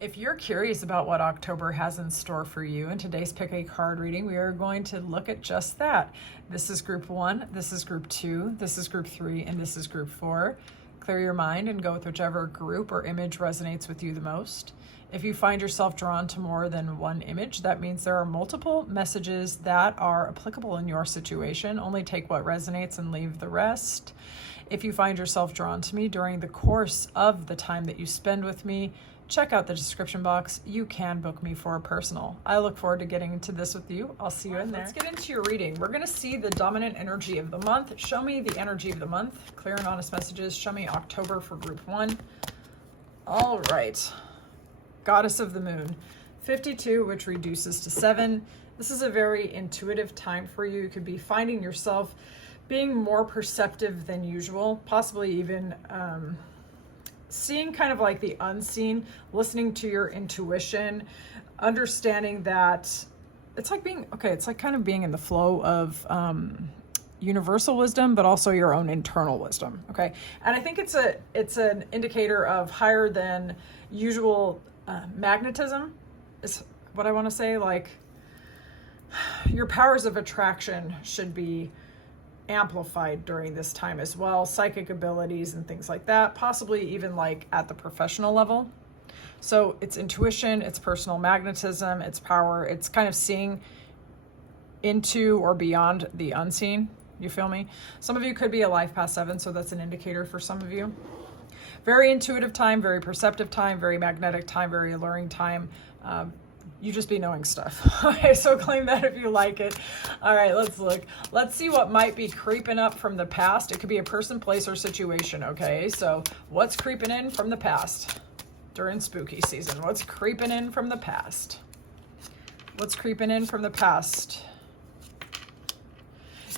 If you're curious about what October has in store for you in today's Pick a Card reading, we are going to look at just that. This is group 1, this is group 2, this is group 3, and this is group 4. Clear your mind and go with whichever group or image resonates with you the most. If you find yourself drawn to more than one image, that means there are multiple messages that are applicable in your situation. Only take what resonates and leave the rest. If you find yourself drawn to me during the course of the time that you spend with me, check out the description box. You can book me for a personal. I look forward to getting into this with you. I'll see you in there. Let's get into your reading. We're going to see the dominant energy of the month. Show me the energy of the month. Clear and honest messages. Show me October for group 1. All right. Goddess of the Moon. 52, which reduces to 7. This is a very intuitive time for you. You could be finding yourself being more perceptive than usual, possibly even seeing kind of like the unseen, listening to your intuition, understanding that it's like being, it's like kind of being in the flow of universal wisdom, but also your own internal wisdom, okay? And I think it's an indicator of higher than usual magnetism is what I want to say. Like your powers of attraction should be amplified during this time as well, psychic abilities and things like that, possibly even like at the professional level. So it's intuition, it's personal magnetism, it's power, it's kind of seeing into or beyond the unseen. You feel me? Some of you could be a life past 7, so that's an indicator for some of you. Very intuitive time, very perceptive time, very magnetic time, very alluring time. You just be knowing stuff. Okay, so claim that if you like it. All right, let's look. Let's see what might be creeping up from the past. It could be a person, place, or situation, okay? So what's creeping in from the past during spooky season? What's creeping in from the past? What's creeping in from the past?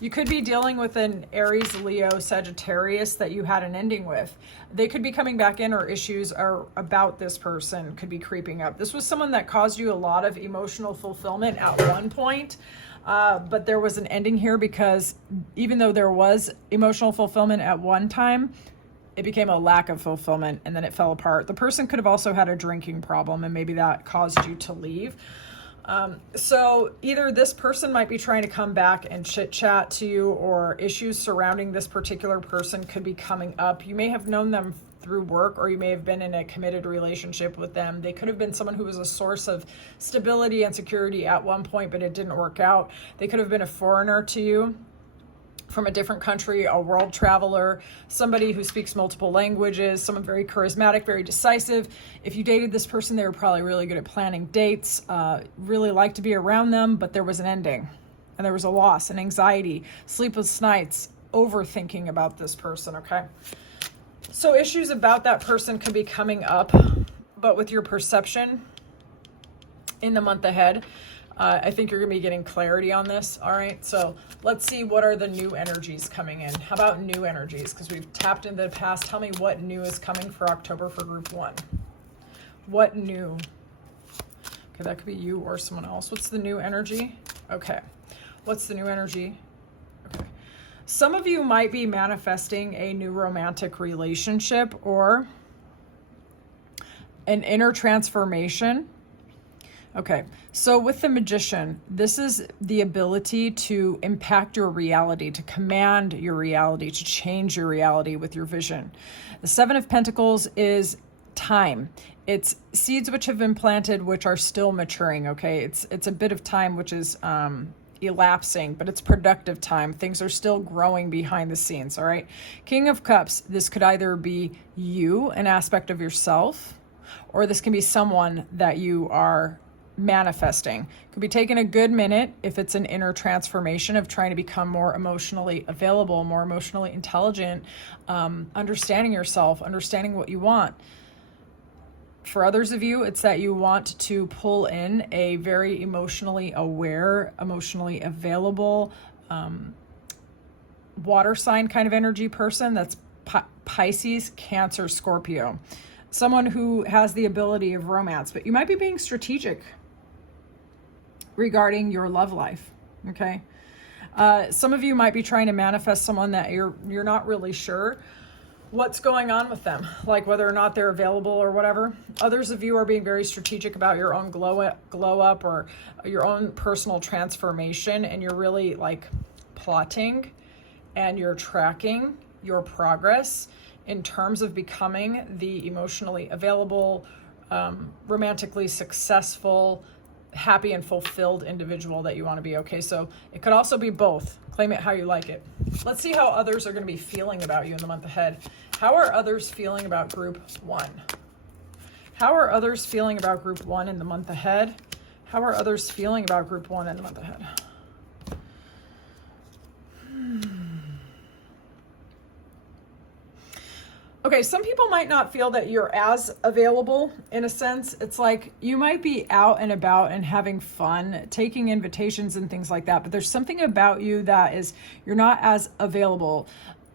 You could be dealing with an Aries, Leo, Sagittarius that you had an ending with. They could be coming back in, or issues are about this person could be creeping up. This was someone that caused you a lot of emotional fulfillment at one point, but there was an ending here because even though there was emotional fulfillment at one time, it became a lack of fulfillment and then it fell apart. The person could have also had a drinking problem and maybe that caused you to leave. So either this person might be trying to come back and chit chat to you, or issues surrounding this particular person could be coming up. You may have known them through work, or you may have been in a committed relationship with them. They could have been someone who was a source of stability and security at one point, but it didn't work out. They could have been a foreigner to you from a different country, a world traveler, somebody who speaks multiple languages, someone very charismatic, very decisive. If you dated this person, they were probably really good at planning dates, really liked to be around them, but there was an ending and there was a loss and anxiety, sleepless nights, overthinking about this person, okay? So issues about that person could be coming up, but with your perception in the month ahead, I think you're going to be getting clarity on this. All right, so let's see what are the new energies coming in. How about new energies? Because we've tapped into the past. Tell me what new is coming for October for group 1. What new? Okay, that could be you or someone else. What's the new energy? Okay, what's the new energy? Okay, some of you might be manifesting a new romantic relationship or an inner transformation. Okay, so with the Magician, this is the ability to impact your reality, to command your reality, to change your reality with your vision. The 7 of Pentacles is time. It's seeds which have been planted, which are still maturing, okay? It's a bit of time which is elapsing, but it's productive time. Things are still growing behind the scenes, all right? King of Cups, this could either be you, an aspect of yourself, or this can be someone that you are manifesting. Could be taking a good minute if it's an inner transformation of trying to become more emotionally available, more emotionally intelligent, understanding yourself, understanding what you want. For others of you, it's that you want to pull in a very emotionally aware, emotionally available, water sign kind of energy person. That's Pisces, Cancer, Scorpio. Someone who has the ability of romance, but you might be being strategic regarding your love life, okay? Some of you might be trying to manifest someone that you're not really sure what's going on with them, like whether or not they're available or whatever. Others of you are being very strategic about your own glow up or your own personal transformation, and you're really like plotting and you're tracking your progress in terms of becoming the emotionally available, romantically successful, happy and fulfilled individual that you want to be. Okay, so it could also be both. Claim it how you like it. Let's see how others are going to be feeling about you in the month ahead. How are others feeling about group 1? How are others feeling about group 1 in the month ahead? How are others feeling about group 1 in the month ahead? Okay, some people might not feel that you're as available in a sense. It's like you might be out and about and having fun, taking invitations and things like that, but there's something about you that is, you're not as available.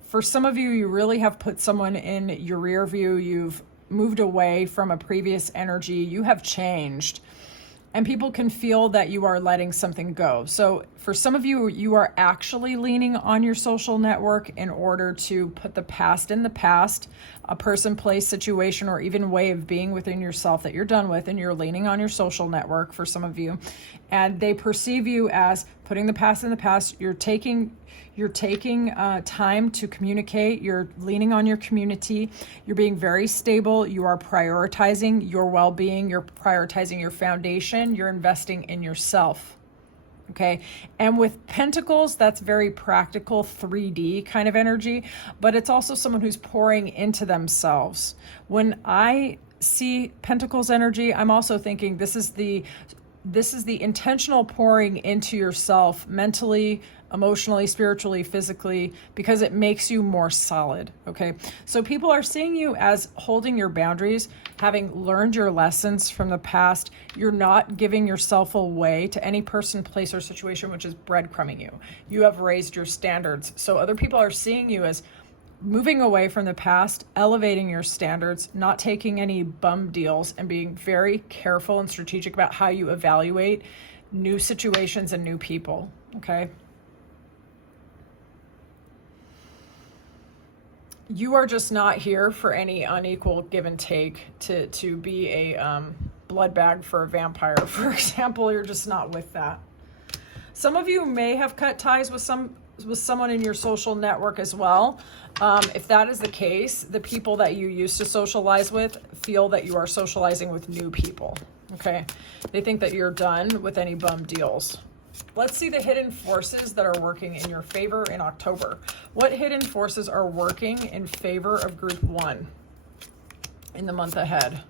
For some of you, you really have put someone in your rear view. You've moved away from a previous energy. You have changed. And people can feel that you are letting something go. So for some of you, you are actually leaning on your social network in order to put the past in the past, a person, place, situation, or even way of being within yourself that you're done with, and you're leaning on your social network for some of you. And they perceive you as putting the past in the past. You're taking time to communicate. You're leaning on your community. You're being very stable. You are prioritizing your well-being. You're prioritizing your foundation. You're investing in yourself. Okay. And with Pentacles, that's very practical 3D kind of energy, but it's also someone who's pouring into themselves. When I see Pentacles energy, I'm also thinking this is the intentional pouring into yourself mentally, emotionally, spiritually, physically, because it makes you more solid. Okay. So people are seeing you as holding your boundaries, having learned your lessons from the past. You're not giving yourself away to any person, place, or situation, which is breadcrumbing you. You have raised your standards. So other people are seeing you as moving away from the past, elevating your standards, not taking any bum deals, and being very careful and strategic about how you evaluate new situations and new people. Okay. You are just not here for any unequal give and take to be a blood bag for a vampire, for example. You're just not with that. Some of you may have cut ties with someone in your social network as well. If that is the case, the people that you used to socialize with feel that you are socializing with new people. Okay. They think that you're done with any bum deals. Let's see the hidden forces that are working in your favor in October. What hidden forces are working in favor of group 1 in the month ahead?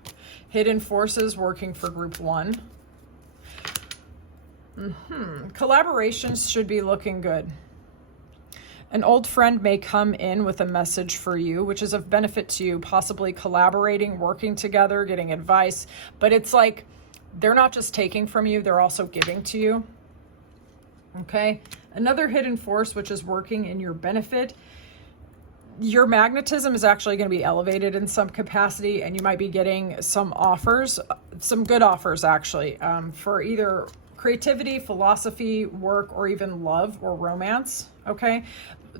Hidden forces working for group 1. Collaborations should be looking good. An old friend may come in with a message for you, which is of benefit to you, possibly collaborating, working together, getting advice. But it's like they're not just taking from you, they're also giving to you. Okay. Another hidden force, which is working in your benefit. Your magnetism is actually going to be elevated in some capacity, and you might be getting some offers, some good offers actually, for either creativity, philosophy, work, or even love or romance. Okay.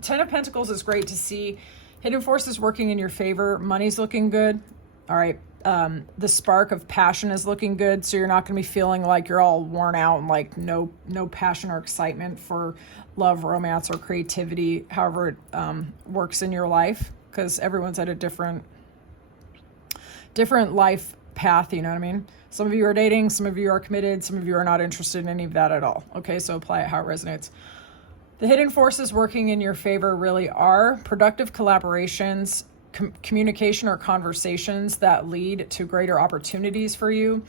10 of Pentacles is great to see. Hidden forces working in your favor. Money's looking good. All right. The spark of passion is looking good. So you're not going to be feeling like you're all worn out and like no passion or excitement for love, romance, or creativity, however it works in your life, because everyone's at a different life path. You know what I mean? Some of you are dating, some of you are committed, some of you are not interested in any of that at all. Okay. So apply it how it resonates. The hidden forces working in your favor really are productive collaborations, communication or conversations that lead to greater opportunities for you.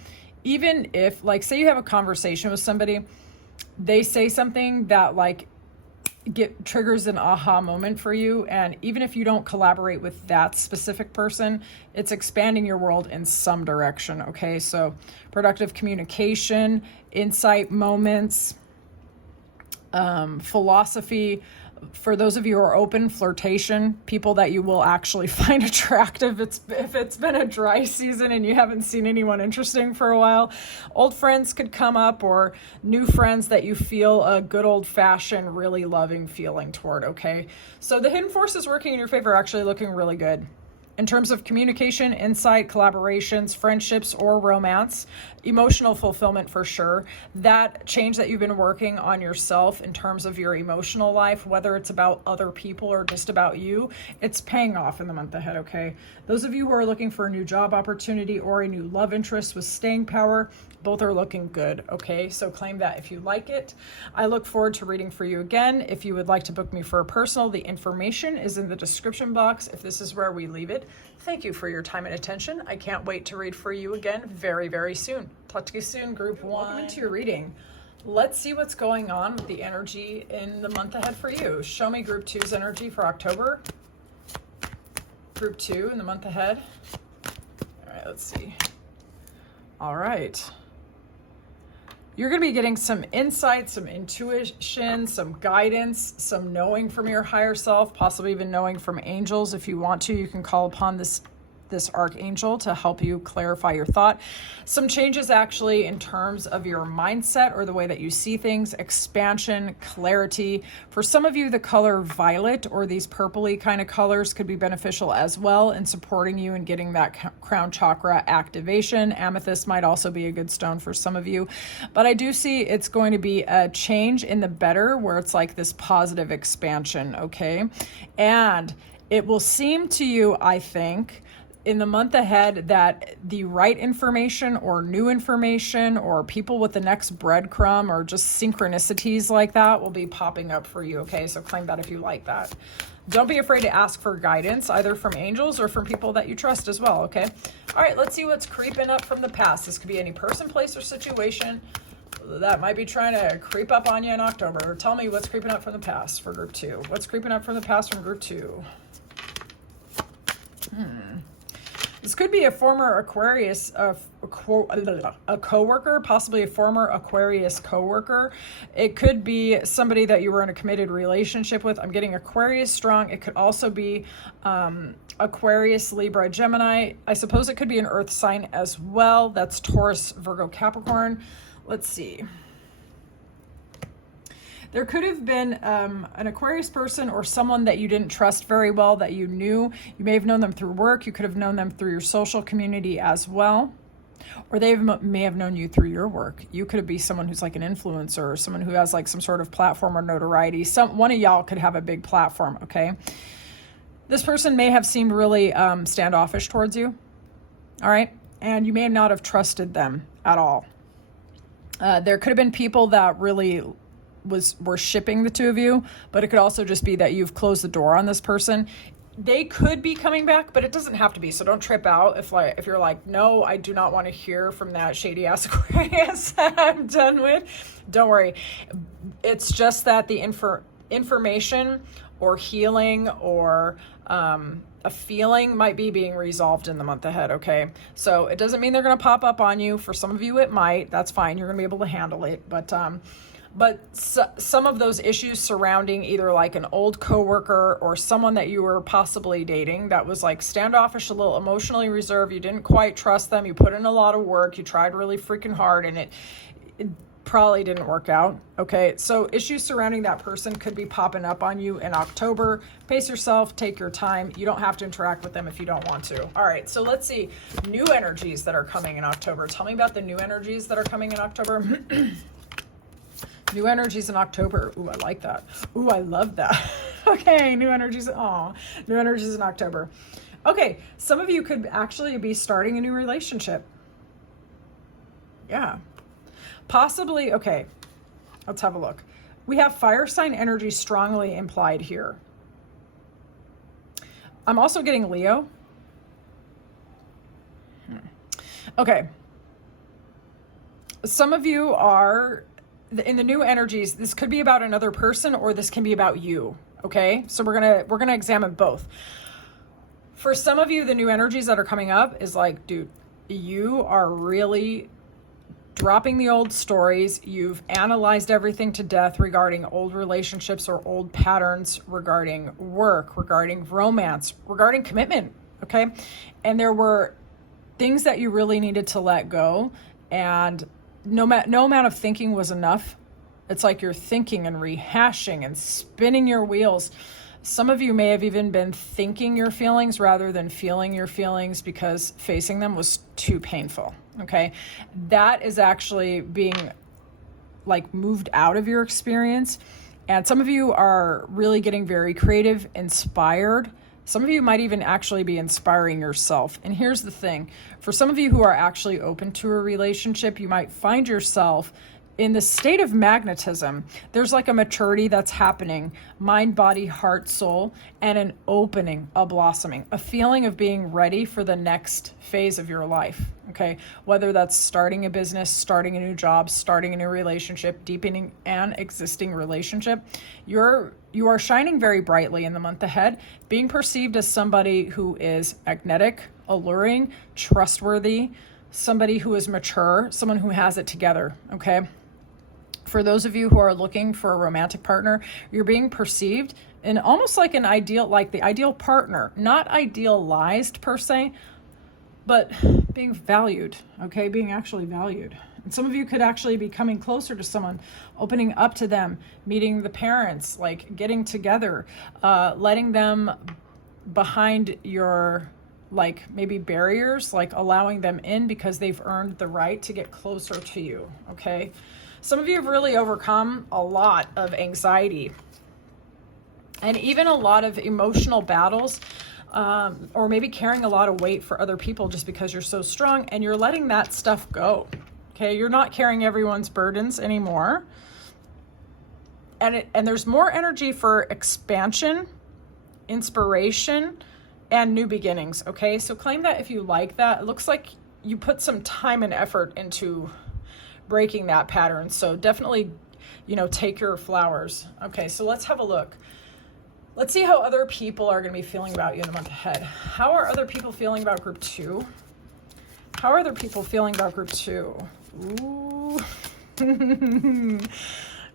Even if, like, say you have a conversation with somebody, they say something that like triggers an aha moment for you, and even if you don't collaborate with that specific person, it's expanding your world in some direction. Okay, so productive communication, insight moments, philosophy, For those of you who are open, flirtation, people that you will actually find attractive if it's been a dry season and you haven't seen anyone interesting for a while. Old friends could come up, or new friends that you feel a good old-fashioned, really loving feeling toward, okay? So the hidden forces working in your favor are actually looking really good. In terms of communication, insight, collaborations, friendships, or romance, emotional fulfillment for sure. That change that you've been working on yourself in terms of your emotional life, whether it's about other people or just about you, it's paying off in the month ahead, okay? Those of you who are looking for a new job opportunity or a new love interest with staying power, both are looking good, okay? So claim that if you like it. I look forward to reading for you again. If you would like to book me for a personal, the information is in the description box if this is where we leave it. Thank you for your time and attention. I can't wait to read for you again very, very soon. Talk to you soon, group one. Welcome into your reading. Let's see what's going on with the energy in the month ahead for you. Show me group two's energy for October. Group two in the month ahead. All right, let's see. All right. You're going to be getting some insight, some intuition, some guidance, some knowing from your higher self, possibly even knowing from angels. If you want to, you can call upon this archangel to help you clarify your thought. Some changes actually in terms of your mindset or the way that you see things, expansion, clarity. For some of you, the color violet or these purpley kind of colors could be beneficial as well in supporting you in getting that crown chakra activation. Amethyst might also be a good stone for some of you, but I do see it's going to be a change in the better, where it's like this positive expansion, okay? And it will seem to you, I think, in the month ahead that the right information or new information or people with the next breadcrumb or just synchronicities like that will be popping up for you, okay? So claim that if you like that. Don't be afraid to ask for guidance, either from angels or from people that you trust as well, okay? All right, let's see what's creeping up from the past. This could be any person, place, or situation that might be trying to creep up on you in October. Tell me what's creeping up from the past for group two. What's creeping up from the past from group two? This could be a former Aquarius, a coworker, possibly a former Aquarius coworker. It could be somebody that you were in a committed relationship with. I'm getting Aquarius strong. It could also be Aquarius, Libra, Gemini. I suppose it could be an earth sign as well. That's Taurus, Virgo, Capricorn. Let's see. There could have been an Aquarius person or someone that you didn't trust very well that you knew. You may have known them through work. You could have known them through your social community as well. Or they may have known you through your work. You could be someone who's like an influencer or someone who has like some sort of platform or notoriety. One of y'all could have a big platform, okay? This person may have seemed really standoffish towards you, all right? And you may not have trusted them at all. There could have been people that really were shipping the two of you, but it could also just be that you've closed the door on this person. They could be coming back, but it doesn't have to be. So don't trip out if you're like, no, I do not want to hear from that shady ass Aquarius that I'm done with. Don't worry. It's just that the information or healing or a feeling might be being resolved in the month ahead, okay? So it doesn't mean they're going to pop up on you. For some of you, it might. That's fine. You're going to be able to handle it. But some of those issues surrounding either like an old coworker or someone that you were possibly dating that was like standoffish, a little emotionally reserved, you didn't quite trust them, you put in a lot of work, you tried really freaking hard, and it probably didn't work out, okay? So issues surrounding that person could be popping up on you in October. Pace yourself, take your time. You don't have to interact with them if you don't want to. All right, so let's see new energies that are coming in October. Tell me about the new energies that are coming in October. New energies in October. Ooh, I like that. Ooh, I love that. Okay, new energies. New energies in October. Okay, some of you could actually be starting a new relationship. Yeah. Possibly, okay, let's have a look. We have fire sign energy strongly implied here. I'm also getting Leo. Okay. Some of you are in the new energies. This could be about another person or this can be about you. Okay. So we're going to examine both. For some of you, the new energies that are coming up is like, dude, you are really dropping the old stories. You've analyzed everything to death regarding old relationships or old patterns regarding work, regarding romance, regarding commitment, okay? And there were things that you really needed to let go, and no amount of thinking was enough. It's like you're thinking and rehashing and spinning your wheels. Some of you may have even been thinking your feelings rather than feeling your feelings because facing them was too painful, okay? That is actually being like moved out of your experience. And some of you are really getting very creative, inspired. Some of you might even actually be inspiring yourself. And here's the thing. For some of you who are actually open to a relationship, you might find yourself in the state of magnetism. There's like a maturity that's happening, mind, body, heart, soul, and an opening, a blossoming, a feeling of being ready for the next phase of your life, okay? Whether that's starting a business, starting a new job, starting a new relationship, deepening an existing relationship, you are shining very brightly in the month ahead, being perceived as somebody who is magnetic, alluring, trustworthy, somebody who is mature, someone who has it together, okay? For those of you who are looking for a romantic partner, you're being perceived in almost like an ideal, like the ideal partner, not idealized per se, but being valued, okay? Being actually valued. And some of you could actually be coming closer to someone, opening up to them, meeting the parents, like getting together, letting them behind your like maybe barriers, like allowing them in because they've earned the right to get closer to you, okay? Some of you have really overcome a lot of anxiety and even a lot of emotional battles, or maybe carrying a lot of weight for other people just because you're so strong, and you're letting that stuff go, okay? You're not carrying everyone's burdens anymore. And there's more energy for expansion, inspiration, and new beginnings, okay? So claim that if you like that. It looks like you put some time and effort into breaking that pattern. So definitely, take your flowers. Okay, so let's have a look. Let's see how other people are going to be feeling about you in the month ahead. How are other people feeling about group 2? How are other people feeling about group 2? Ooh.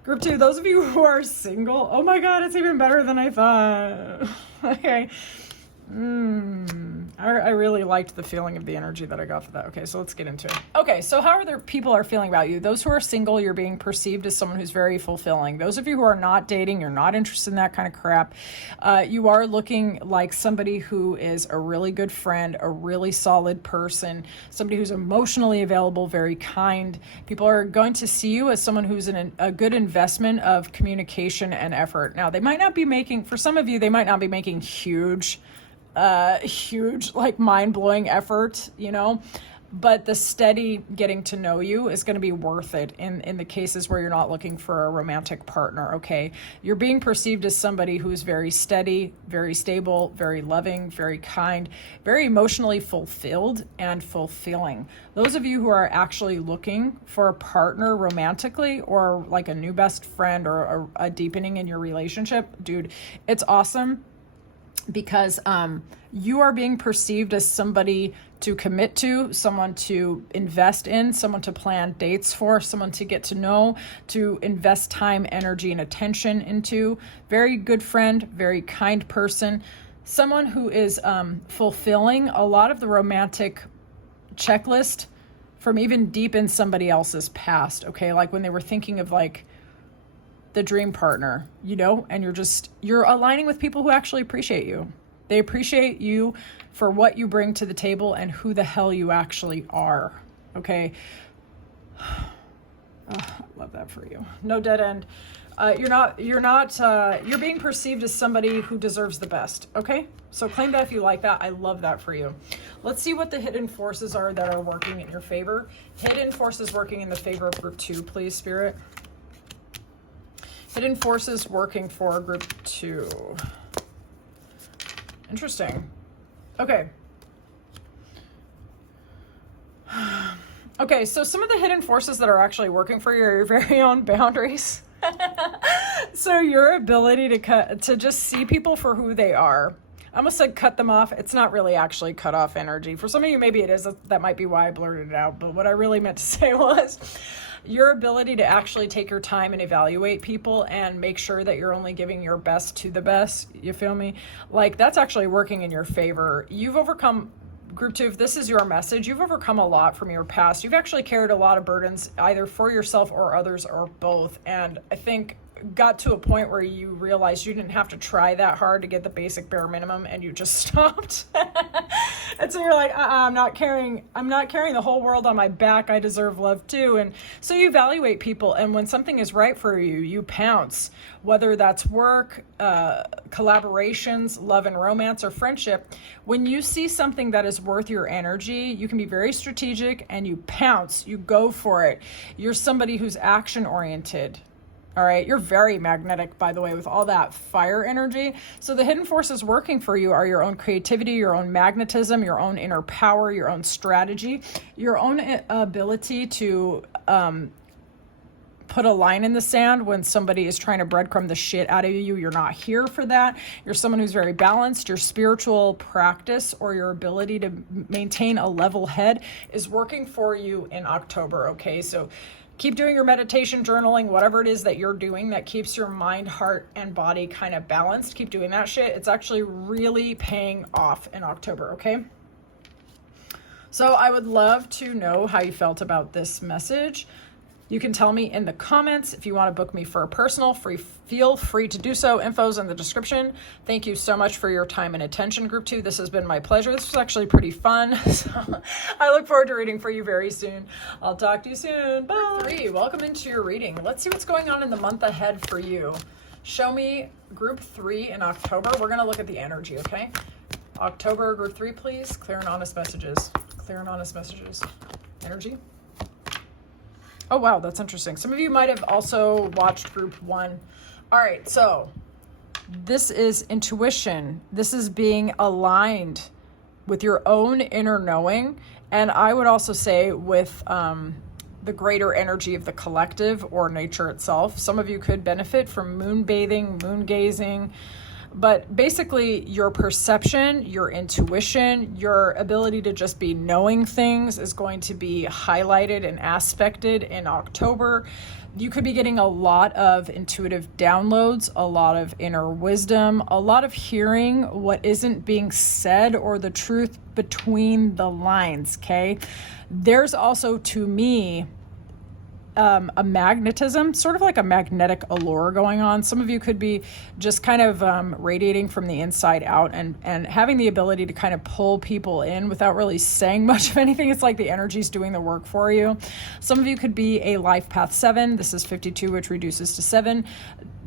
Group 2, those of you who are single, oh my God, it's even better than I thought. Okay. I really liked the feeling of the energy that I got for that. Okay, so let's get into it. Okay, so how other people are feeling about you? Those who are single, you're being perceived as someone who's very fulfilling. Those of you who are not dating, you're not interested in that kind of crap. You are looking like somebody who is a really good friend, a really solid person, somebody who's emotionally available, very kind. People are going to see you as someone who's a good investment of communication and effort. Now, they might not be making, for some of you, they might not be making huge, like mind-blowing effort, but the steady getting to know you is going to be worth it in the cases where you're not looking for a romantic partner, okay? You're being perceived as somebody who's very steady, very stable, very loving, very kind, very emotionally fulfilled and fulfilling. Those of you who are actually looking for a partner romantically, or like a new best friend, or a deepening in your relationship, dude, it's awesome. Because you are being perceived as somebody to commit to, someone to invest in, someone to plan dates for, someone to get to know, to invest time, energy, and attention into. Very good friend, very kind person, someone who is fulfilling a lot of the romantic checklist from even deep in somebody else's past, okay? Like when they were thinking of like the dream partner, and you're aligning with people who actually appreciate you. They appreciate you for what you bring to the table and who the hell you actually are. Okay. Oh, I love that for you. No dead end. You're being perceived as somebody who deserves the best. Okay. So claim that if you like that. I love that for you. Let's see what the hidden forces are that are working in your favor. Hidden forces working in the favor of group 2, please, Spirit. Hidden forces working for group 2. Interesting. Okay. Okay, so some of the hidden forces that are actually working for you are your very own boundaries. So your ability to just see people for who they are. I almost said cut them off. It's not really actually cut off energy. For some of you, maybe it is. That might be why I blurted it out. But what I really meant to say was your ability to actually take your time and evaluate people and make sure that you're only giving your best to the best. You feel me? Like, that's actually working in your favor. You've overcome, group 2, if this is your message, you've overcome a lot from your past. You've actually carried a lot of burdens either for yourself or others or both. And I think got to a point where you realized you didn't have to try that hard to get the basic bare minimum, and you just stopped. And so you're like, I'm not carrying the whole world on my back. I deserve love too. And so you evaluate people, and when something is right for you, you pounce, whether that's work, collaborations, love and romance, or friendship. When you see something that is worth your energy, you can be very strategic and you pounce, you go for it. You're somebody who's action oriented. All right, you're very magnetic, by the way, with all that fire energy. So the hidden forces working for you are your own creativity, your own magnetism, your own inner power, your own strategy, your own ability to put a line in the sand when somebody is trying to breadcrumb the shit out of you. You're not here for that. You're someone who's very balanced. Your spiritual practice or your ability to maintain a level head is working for you in October, okay? So keep doing your meditation, journaling, whatever it is that you're doing that keeps your mind, heart, and body kind of balanced. Keep doing that shit. It's actually really paying off in October, okay? So I would love to know how you felt about this message. You can tell me in the comments. If you want to book me for a personal, feel free to do so. Info's in the description. Thank you so much for your time and attention, group 2. This has been my pleasure. This was actually pretty fun. So I look forward to reading for you very soon. I'll talk to you soon. Bye. Group 3, welcome into your reading. Let's see what's going on in the month ahead for you. Show me group 3 in October. We're going to look at the energy, okay? October, group 3, please. Clear and honest messages. Clear and honest messages. Energy. Oh, wow, that's interesting. Some of you might have also watched group 1. All right, so this is intuition. This is being aligned with your own inner knowing. And I would also say with the greater energy of the collective or nature itself. Some of you could benefit from moon bathing, moon gazing. But basically, your perception, your intuition, your ability to just be knowing things is going to be highlighted and aspected in October. You could be getting a lot of intuitive downloads, a lot of inner wisdom, a lot of hearing what isn't being said or the truth between the lines, okay? There's also, to me, a magnetism, sort of like a magnetic allure going on. Some of you could be just kind of radiating from the inside out and having the ability to kind of pull people in without really saying much of anything. It's like the energy's doing the work for you. Some of you could be a life path 7. This is 52, which reduces to 7.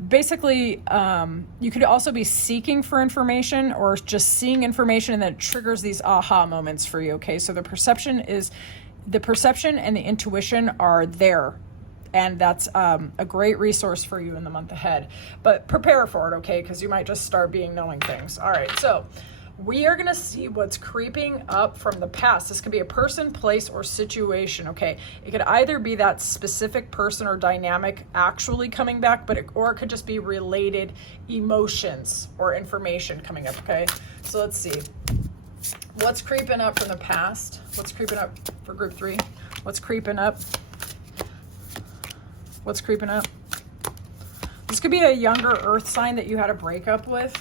Basically, you could also be seeking for information or just seeing information, and then it triggers these aha moments for you, okay? So the perception and the intuition are there, and that's a great resource for you in the month ahead. But prepare for it, okay? Because you might just start knowing things. All right, so we are going to see what's creeping up from the past. This could be a person, place, or situation, okay? It could either be that specific person or dynamic actually coming back, or it could just be related emotions or information coming up, okay? So let's see. What's creeping up from the past? What's creeping up for group 3? What's creeping up? What's creeping up? This could be a younger earth sign that you had a breakup with.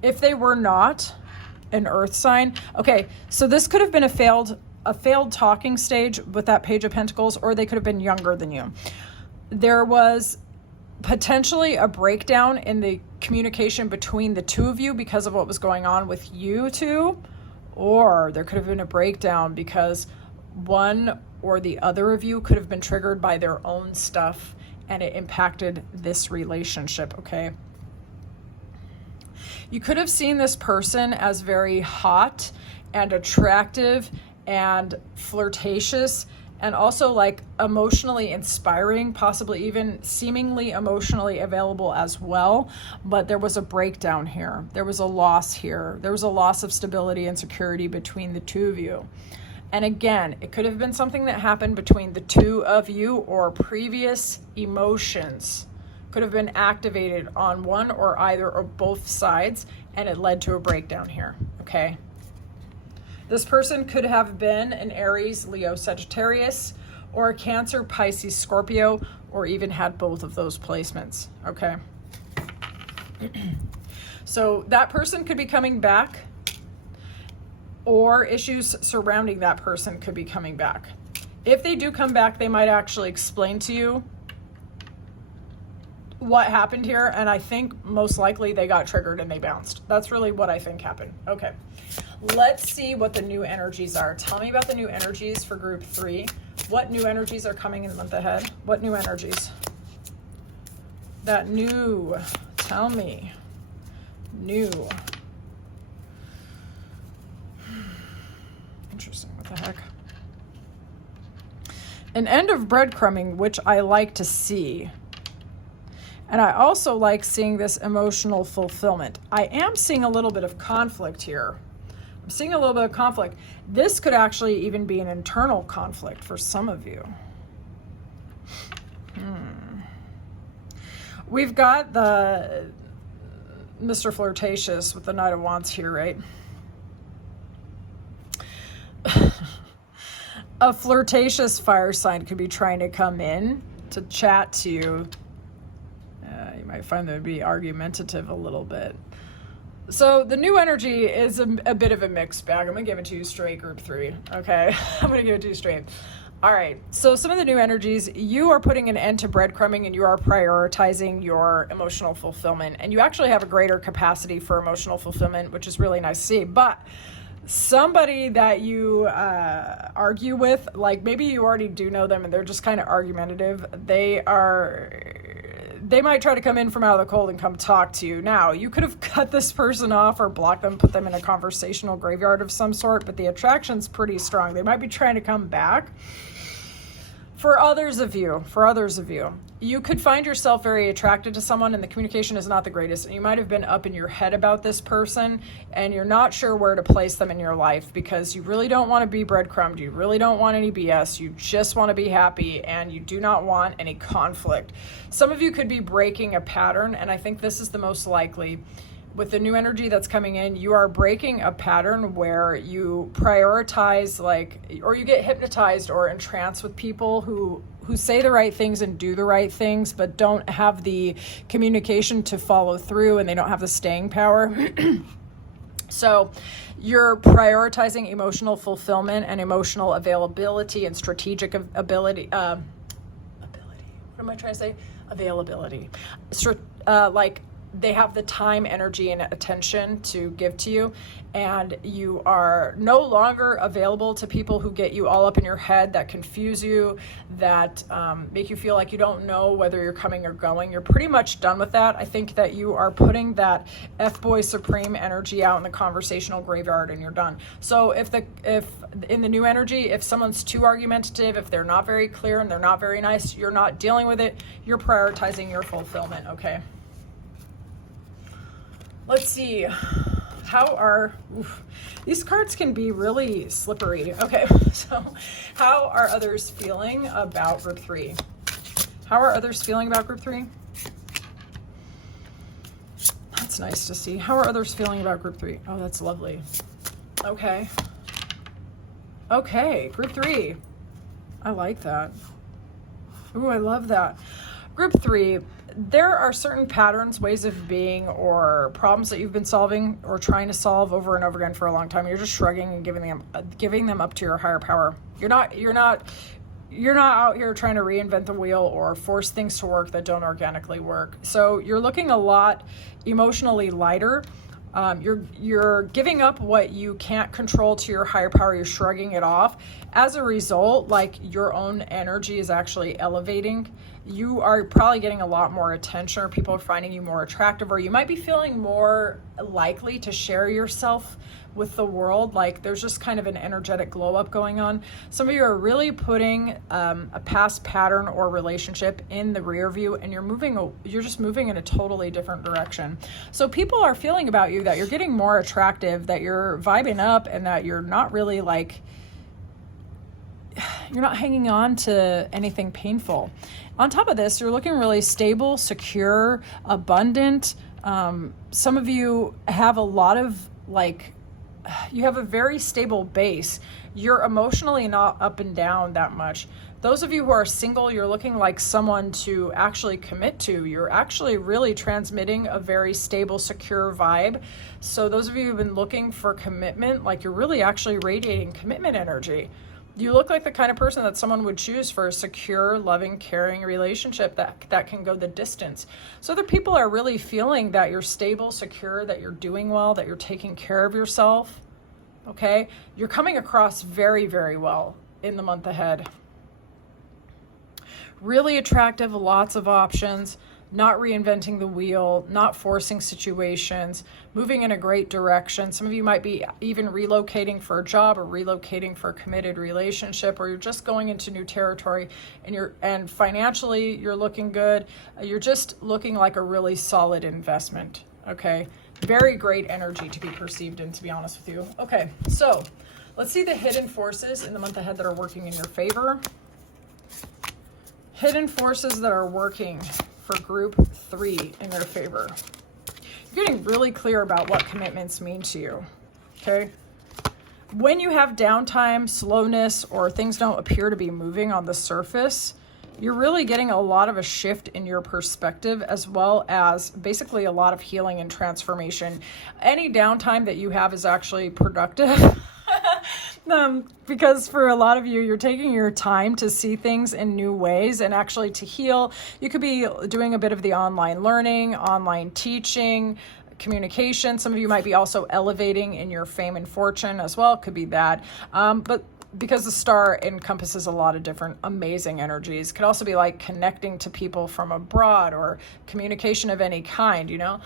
If they were not an earth sign. Okay, so this could have been a failed talking stage with that Page of Pentacles, or they could have been younger than you. There was potentially a breakdown in the communication between the two of you because of what was going on with you two, or there could have been a breakdown because one or the other of you could have been triggered by their own stuff and it impacted this relationship, okay? You could have seen this person as very hot and attractive and flirtatious and also like emotionally inspiring, possibly even seemingly emotionally available as well. But there was a breakdown here. There was a loss here. There was a loss of stability and security between the two of you. And again, it could have been something that happened between the two of you or previous emotions. could have been activated on one or either or both sides, and it led to a breakdown here, okay? This person could have been an Aries, Leo, Sagittarius, or a Cancer, Pisces, Scorpio, or even had both of those placements, okay? So that person could be coming back, or issues surrounding that person could be coming back. If they do come back, they might actually explain to you what happened here, and I think most likely they got triggered and they bounced. That's really what I think happened. Okay, let's see what the new energies are. Tell me about the new energies for group 3. What new energies are coming in the month ahead? What new energies? That new, tell me. New. Interesting, what the heck? An end of breadcrumbing, which I like to see. And I also like seeing this emotional fulfillment. I am seeing a little bit of conflict here. I'm seeing a little bit of conflict. This could actually even be an internal conflict for some of you. We've got the Mr. Flirtatious with the Knight of Wands here, right? A flirtatious fire sign could be trying to come in to chat to you. You might find them to be argumentative a little bit. So the new energy is a bit of a mixed bag. I'm going to give it to you straight, group 3. Okay, I'm going to give it to you straight. All right, so some of the new energies, you are putting an end to breadcrumbing and you are prioritizing your emotional fulfillment. And you actually have a greater capacity for emotional fulfillment, which is really nice to see. But somebody that you argue with, like maybe you already do know them and they're just kind of argumentative, they might try to come in from out of the cold and come talk to you. Now, you could have cut this person off or blocked them, put them in a conversational graveyard of some sort, but the attraction's pretty strong. They might be trying to come back. For others of you, you could find yourself very attracted to someone and the communication is not the greatest. And you might have been up in your head about this person and you're not sure where to place them in your life because you really don't want to be breadcrumbed. You really don't want any BS. You just want to be happy and you do not want any conflict. Some of you could be breaking a pattern, and I think this is the most likely. With the new energy that's coming in, you are breaking a pattern where you prioritize, or you get hypnotized or entranced with people who say the right things and do the right things, but don't have the communication to follow through, and they don't have the staying power. So you're prioritizing emotional fulfillment and emotional availability and strategic ability. What am I trying to say? Availability. They have the time, energy, and attention to give to you, and you are no longer available to people who get you all up in your head, that confuse you, that make you feel like you don't know whether you're coming or going. You're pretty much done with that. I think that you are putting that F-boy supreme energy out in the conversational graveyard and you're done. So if in the new energy, if someone's too argumentative, if they're not very clear and they're not very nice, you're not dealing with it. You're prioritizing your fulfillment, okay? Let's see, these cards can be really slippery. Okay, so how are others feeling about group 3? How are others feeling about group 3? That's nice to see. How are others feeling about group 3? Oh, that's lovely. Okay. Okay, group 3. I like that. Ooh, I love that. Group 3. There are certain patterns, ways of being, or problems that you've been solving or trying to solve over and over again for a long time. You're just shrugging and giving them up to your higher power. You're not out here trying to reinvent the wheel or force things to work that don't organically work. So you're looking a lot emotionally lighter. You're giving up what you can't control to your higher power. You're shrugging it off. As a result, your own energy is actually elevating. You are probably getting a lot more attention, or people are finding you more attractive, or you might be feeling more likely to share yourself with the world. There's just kind of an energetic glow up going on. Some of you are really putting a past pattern or relationship in the rear view, and you're just moving in a totally different direction. So people are feeling about you that you're getting more attractive, that you're vibing up, and that you're not really you're not hanging on to anything painful. On top of this, you're looking really stable, secure, abundant. Some of you have a lot of you have a very stable base. You're emotionally not up and down that much. Those of you who are single, you're looking like someone to actually commit to. You're actually really transmitting a very stable, secure vibe. So those of you who've been looking for commitment, like you're really actually radiating commitment energy. You look like the kind of person that someone would choose for a secure, loving, caring relationship that can go the distance. So other people are really feeling that you're stable, secure, that you're doing well, that you're taking care of yourself. Okay? You're coming across very, very well in the month ahead. Really attractive, lots of options, not reinventing the wheel, not forcing situations, moving in a great direction. Some of you might be even relocating for a job or relocating for a committed relationship, or you're just going into new territory and financially you're looking good. You're just looking like a really solid investment. Okay. Very great energy to be perceived in, to be honest with you. Okay. So let's see the hidden forces in the month ahead that are working in your favor. Hidden forces that are working for group 3 in their favor. You're getting really clear about what commitments mean to you, okay? When you have downtime, slowness, or things don't appear to be moving on the surface, you're really getting a lot of a shift in your perspective, as well as basically a lot of healing and transformation. Any downtime that you have is actually productive. Because for a lot of you, you're taking your time to see things in new ways and actually to heal. You could be doing a bit of the online learning, online teaching, communication. Some of you might be also elevating in your fame and fortune as well. It could be that. But because the star encompasses a lot of different amazing energies, it could also be like connecting to people from abroad or communication of any kind, you know.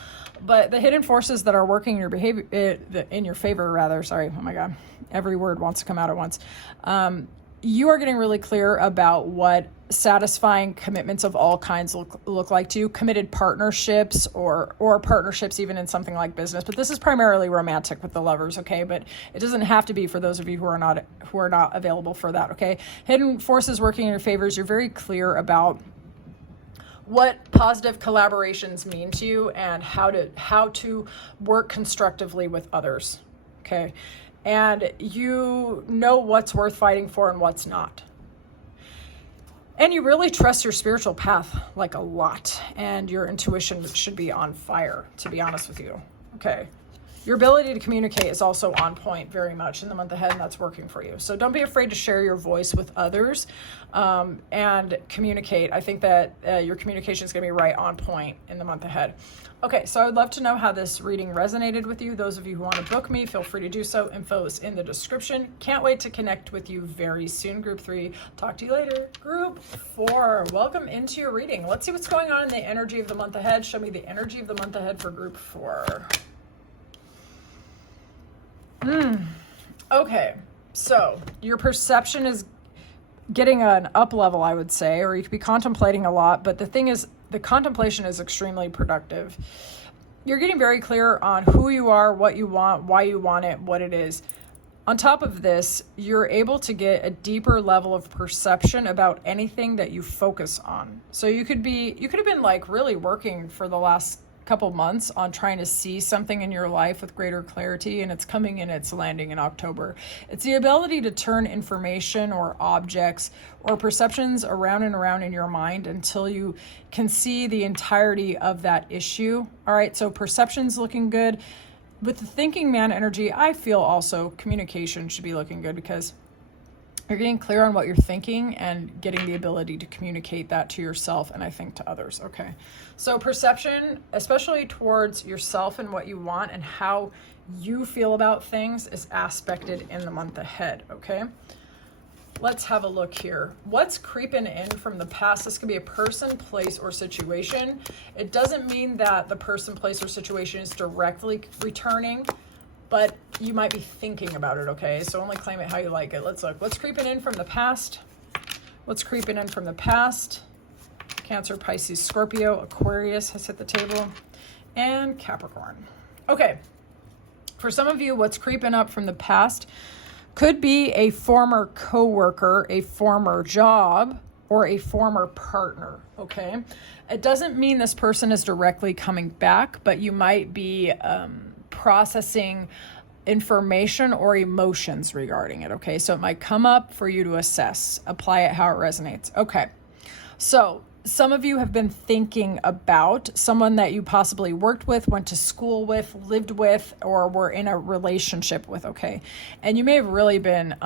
But the hidden forces that are working in your behavior, in your favor, rather. Sorry, oh my God, every word wants to come out at once. You are getting really clear about what satisfying commitments of all kinds look like to you. Committed partnerships or partnerships even in something like business. But this is primarily romantic with the lovers, okay? But it doesn't have to be for those of you who are not available for that, okay? Hidden forces working in your favors. You're very clear about what positive collaborations mean to you and how to work constructively with others, okay? And you know what's worth fighting for and what's not. And you really trust your spiritual path like a lot, and your intuition should be on fire, to be honest with you. Okay. Your ability to communicate is also on point very much in the month ahead, and that's working for you. So don't be afraid to share your voice with others and communicate. I think that your communication is going to be right on point in the month ahead. Okay, so I would love to know how this reading resonated with you. Those of you who want to book me, feel free to do so. Info is in the description. Can't wait to connect with you very soon. Group 3, talk to you later. Group 4, welcome into your reading. Let's see what's going on in the energy of the month ahead. Show me the energy of the month ahead for group 4. Okay, so your perception is getting an up level, I would say, or you could be contemplating a lot, but the thing is, the contemplation is extremely productive. You're getting very clear on who you are, what you want, why you want it, what it is. On top of this, you're able to get a deeper level of perception about anything that you focus on. So you could have been like really working for the last couple months on trying to see something in your life with greater clarity, and it's coming in, it's landing in October. It's the ability to turn information or objects or perceptions around and around in your mind until you can see the entirety of that issue. All right, so perception's looking good. With the thinking man energy, I feel also communication should be looking good because you're getting clear on what you're thinking and getting the ability to communicate that to yourself and I think to others. Okay. So perception, especially towards yourself and what you want and how you feel about things, is aspected in the month ahead. Okay. Let's have a look here. What's creeping in from the past? This could be a person, place, or situation. It doesn't mean that the person, place, or situation is directly returning, but you might be thinking about it, okay? So only claim it how you like it. Let's look. What's creeping in from the past? What's creeping in from the past? Cancer, Pisces, Scorpio, Aquarius has hit the table, and Capricorn. Okay. For some of you, what's creeping up from the past Could be a former coworker, a former job, or a former partner, okay? It doesn't mean this person is directly coming back, but you might be processing information or emotions regarding it, okay? So it might come up for you to assess, apply it how it resonates. Okay, so some of you have been thinking about someone that you possibly worked with, went to school with, lived with, or were in a relationship with, okay? And you may have really been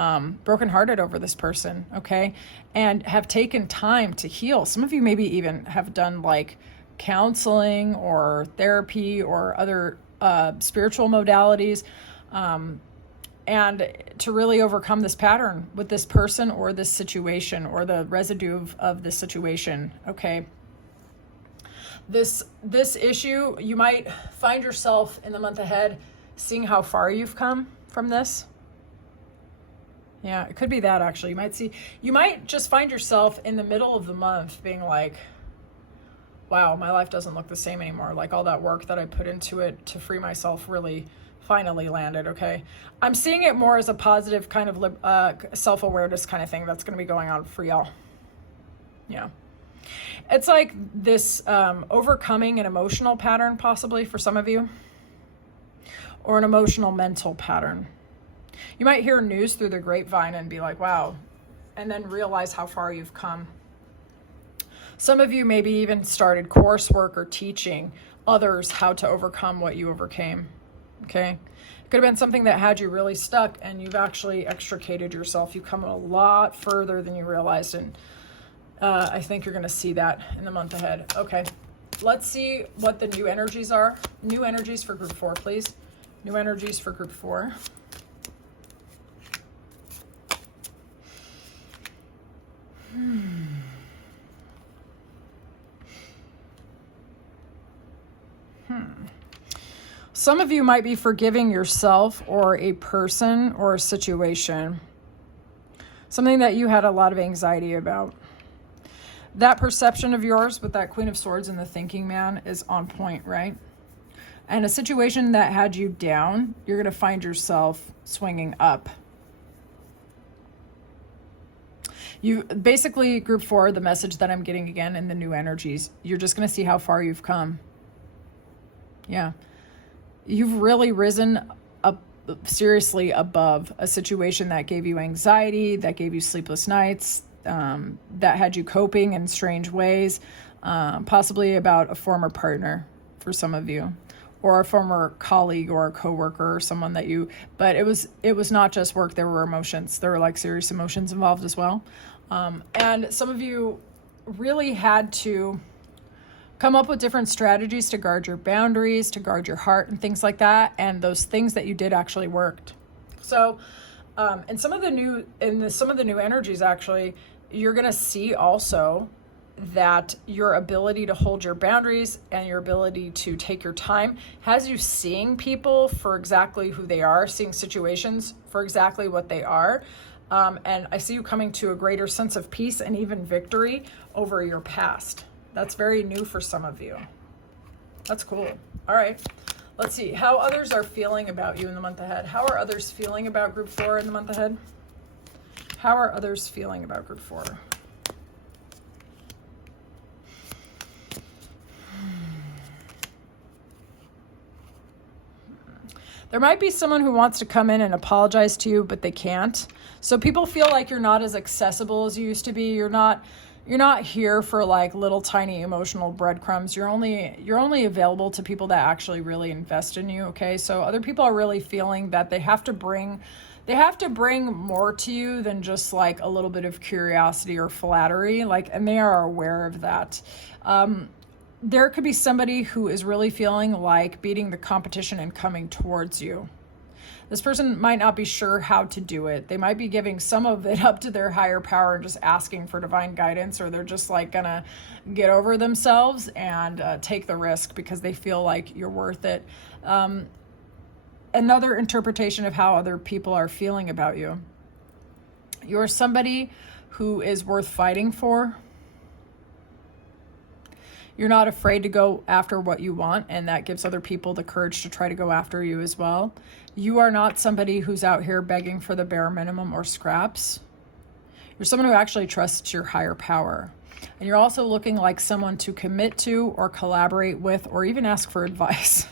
brokenhearted over this person, okay? And have taken time to heal. Some of you maybe even have done like counseling or therapy or other spiritual modalities, and to really overcome this pattern with this person or this situation or the residue of this situation, okay? This issue, you might find yourself in the month ahead seeing how far you've come from this. Yeah, it could be that actually. You might just find yourself in the middle of the month being like, wow, my life doesn't look the same anymore. Like all that work that I put into it to free myself really finally landed, okay? I'm seeing it more as a positive kind of self-awareness kind of thing that's going to be going on for y'all. Yeah. It's like this overcoming an emotional pattern possibly for some of you, or an emotional mental pattern. You might hear news through the grapevine and be like, wow, and then realize how far you've come. Some of you maybe even started coursework or teaching others how to overcome what you overcame. Okay, it could have been something that had you really stuck and you've actually extricated yourself. You've come a lot further than you realized, and I think you're going to see that in the month ahead. Okay, let's see what the new energies are. New energies for group 4, please. New energies for group 4. Some of you might be forgiving yourself or a person or a situation, something that you had a lot of anxiety about. That perception of yours with that Queen of Swords and the Thinking Man is on point, right? And a situation that had you down, you're going to find yourself swinging up. You basically, group 4, the message that I'm getting again in the new energies, you're just going to see how far you've come. Yeah. You've really risen up seriously above a situation that gave you anxiety, that gave you sleepless nights, that had you coping in strange ways, possibly about a former partner for some of you, or a former colleague or a coworker or someone that you, but it was not just work, there were emotions. There were like serious emotions involved as well. And some of you really had to come up with different strategies to guard your boundaries, to guard your heart and things like that. And those things that you did actually worked. So, and some of the new energies, actually, you're going to see also that your ability to hold your boundaries and your ability to take your time has you seeing people for exactly who they are, seeing situations for exactly what they are. And I see you coming to a greater sense of peace and even victory over your past. That's very new for some of you. That's cool. All right. Let's see how others are feeling about you in the month ahead. How are others feeling about group 4 in the month ahead? How are others feeling about group 4? There might be someone who wants to come in and apologize to you, but they can't. So people feel like you're not as accessible as you used to be. You're not here for like little tiny emotional breadcrumbs. You're only available to people that actually really invest in you, okay? So other people are really feeling that they have to bring more to you than just like a little bit of curiosity or flattery, like, and they are aware of that. There could be somebody who is really feeling like beating the competition and coming towards you. This person might not be sure how to do it. They might be giving some of it up to their higher power and just asking for divine guidance, or they're just like gonna get over themselves and take the risk because they feel like you're worth it. Another interpretation of how other people are feeling about you. You're somebody who is worth fighting for. You're not afraid to go after what you want, and that gives other people the courage to try to go after you as well. You are not somebody who's out here begging for the bare minimum or scraps. You're someone who actually trusts your higher power. And you're also looking like someone to commit to or collaborate with or even ask for advice.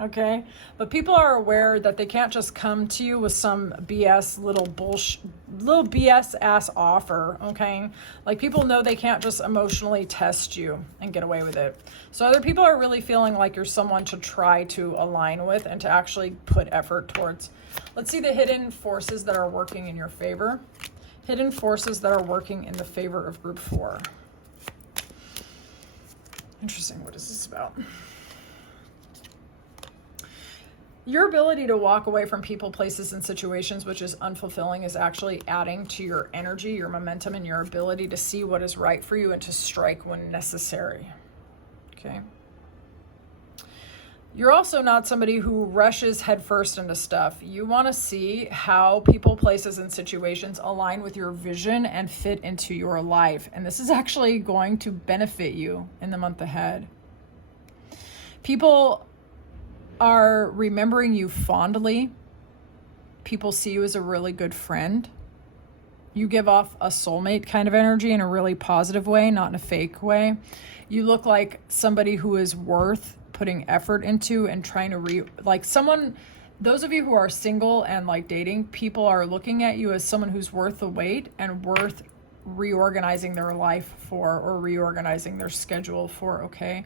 Okay? But people are aware that they can't just come to you with some BS little BS ass offer. Okay? Like, people know they can't just emotionally test you and get away with it. So other people are really feeling like you're someone to try to align with and to actually put effort towards. Let's see the hidden forces that are working in your favor. Hidden forces that are working in the favor of group 4. Interesting. What is this about? Your ability to walk away from people, places, and situations which is unfulfilling is actually adding to your energy, your momentum, and your ability to see what is right for you and to strike when necessary. Okay? You're also not somebody who rushes headfirst into stuff. You want to see how people, places, and situations align with your vision and fit into your life. And this is actually going to benefit you in the month ahead. People are remembering you fondly. People see you as a really good friend. You give off a soulmate kind of energy in a really positive way, not in a fake way. You look like somebody who is worth putting effort into and trying to those of you who are single and like dating, people are looking at you as someone who's worth the wait and worth reorganizing their life for or reorganizing their schedule for, okay?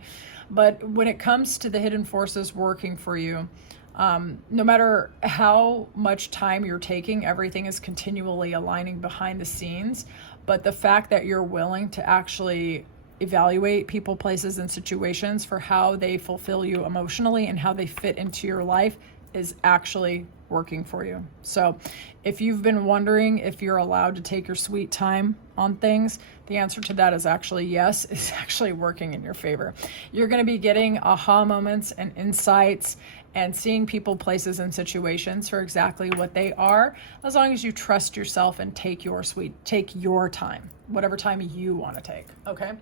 But when it comes to the hidden forces working for you, no matter how much time you're taking, everything is continually aligning behind the scenes. But the fact that you're willing to actually evaluate people, places, and situations for how they fulfill you emotionally and how they fit into your life is actually working for you. So if you've been wondering if you're allowed to take your sweet time on things, the answer to that is actually yes. It's actually working in your favor. You're going to be getting aha moments and insights and seeing people, places, and situations for exactly what they are, as long as you trust yourself and take your time, whatever time you want to take. Okay?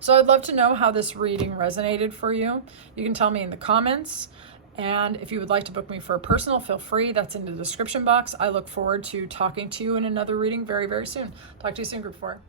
So I'd love to know how this reading resonated for you. You can tell me in the comments. And if you would like to book me for a personal, feel free. That's in the description box. I look forward to talking to you in another reading very, very soon. Talk to you soon, Group 4.